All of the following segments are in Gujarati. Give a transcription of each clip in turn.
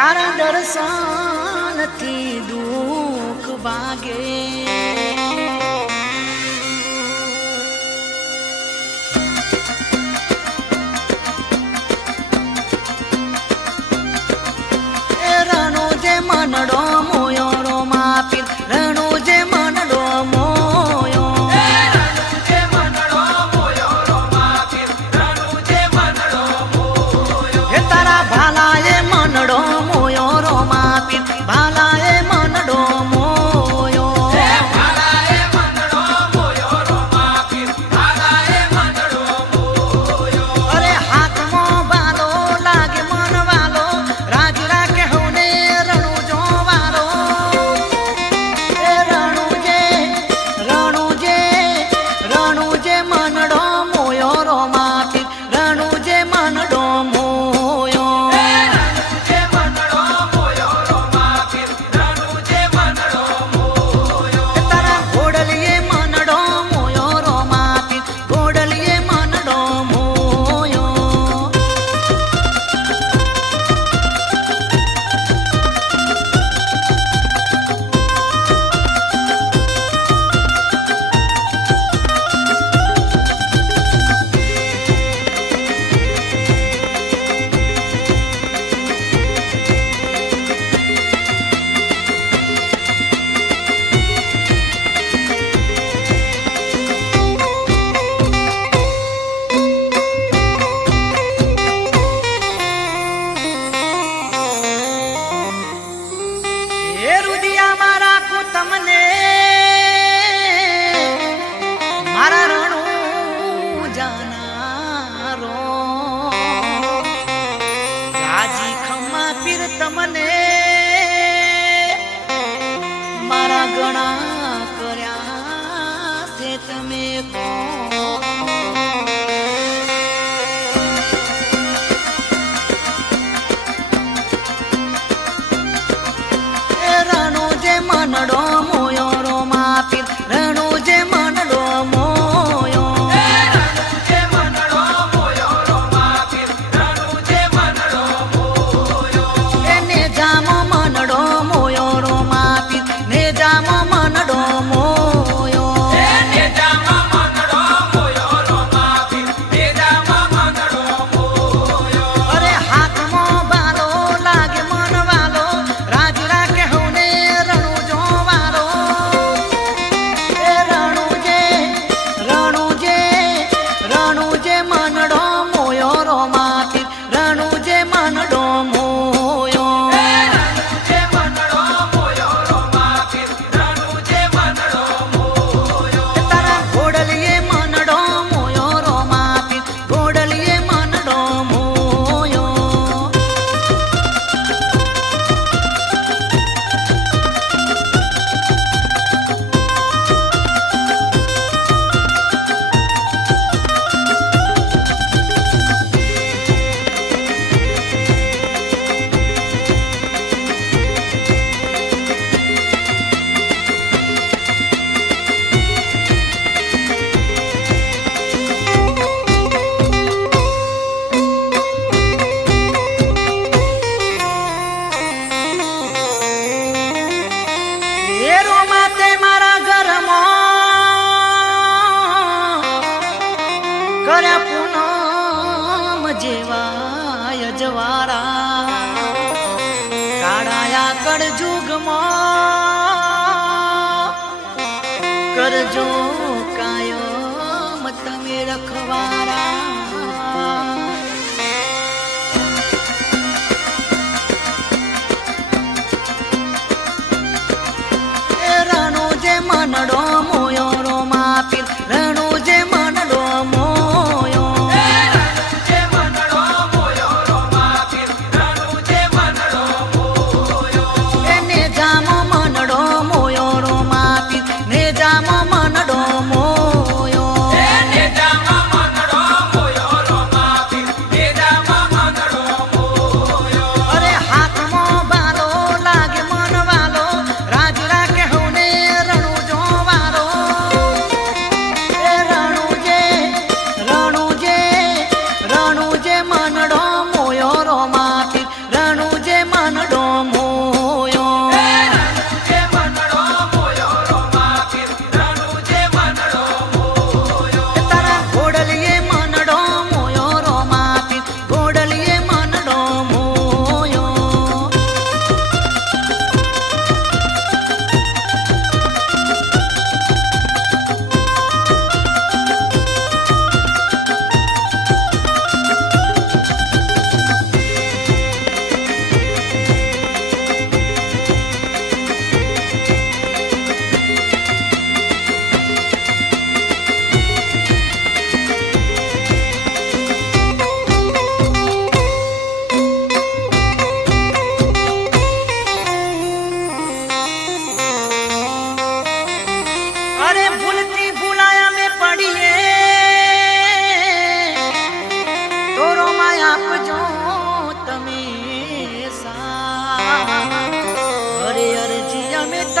તારા દર્શનથી દુઃખ ભાગે રણો જે મનડો મોયો રો માપી રણો જે મનડો મોયો હે તારા ભાલાએ મનડો મોયો રો માપી ભાલાએ મનડો મોયો અરે હાથમાં બાલો લાગે મન વાલો રાજ રાખે હોને રણુ જોવારો એ રણુ જે મનડો મોયો રો માપી રણુ જે મનડો મોયો તારા ઘોડલીએ મનડો મોયો રો માપી ઘોડલીએ મનડો મોયો એ રુદિયામાં રાખું તમને મારા રણુ જાનારો રાજી ખમ્મા પીર તમને મારા ગણા કર્યા છે તમે રણુ જે મનડો મોયો રો માપી રણુ જે મનડો મોયો એને જામો મનડો મોયો રો માપી ને જામો મનડો મોયો અરે હાથમાં બાલો લાગે મન વાલો રાજ રાખે હોને રણુ જોવારો એ રણુ જે મનડો મોયો રો માપી રણુ જે મનડો મોયો તારા ઘોડલીએ મનડો મોયો રો માપી ઘોડલીએ મનડો મોયો એ રોમાતે મારા ઘરમાં કર્યા પૂનમ જેવા અજવાળા કાળાયા કળજુગમાં કરજો કાયમ તમે રખવારા રણુ જે મનડો મોયો રો માપી રણુ જે મનડો મોયો એને જામો મનડો મોયો રો માપી ને જામો મનડો મોયો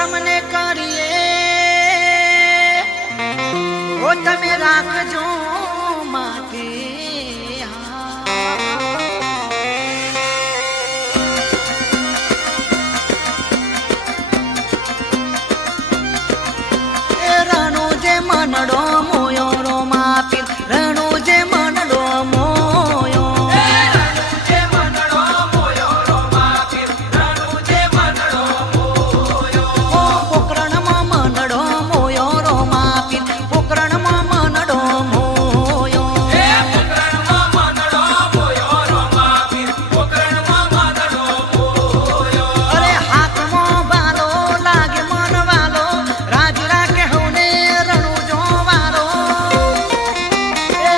તમને કરીએ ઓ તમે રાખજો માથે રણુ જે મનડો મોયો રો માપી રણુ જે મનડો મોયો પોકરણમાં મનડો મોયો રો માપી પોકરણમાં મનડો મોયો અરે હાથમાં બાલો લાગે મન વાલો રાજ રાખે હોને રણુ જો વાલો એ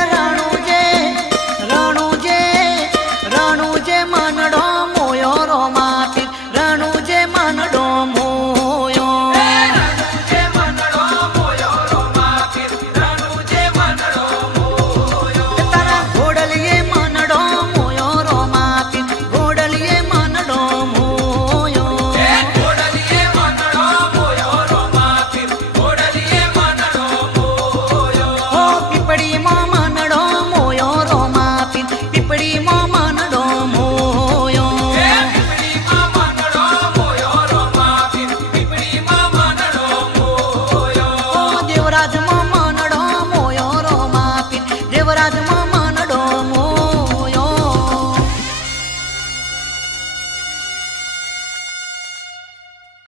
રણુ જે મનડો મોયો રો માપી રણુ જે મનડો મોયો તારા ઘોડલીએ મનડો મોયો રો માપી ઘોડલીએ મનડો મોયો ઓ પીપળીમાં મનડો મોયો રો માપી પીપળીમાં મનડો મોયો ઓ દેવરાજમાં મનડો મોયો રો માપી દેવરાજમાં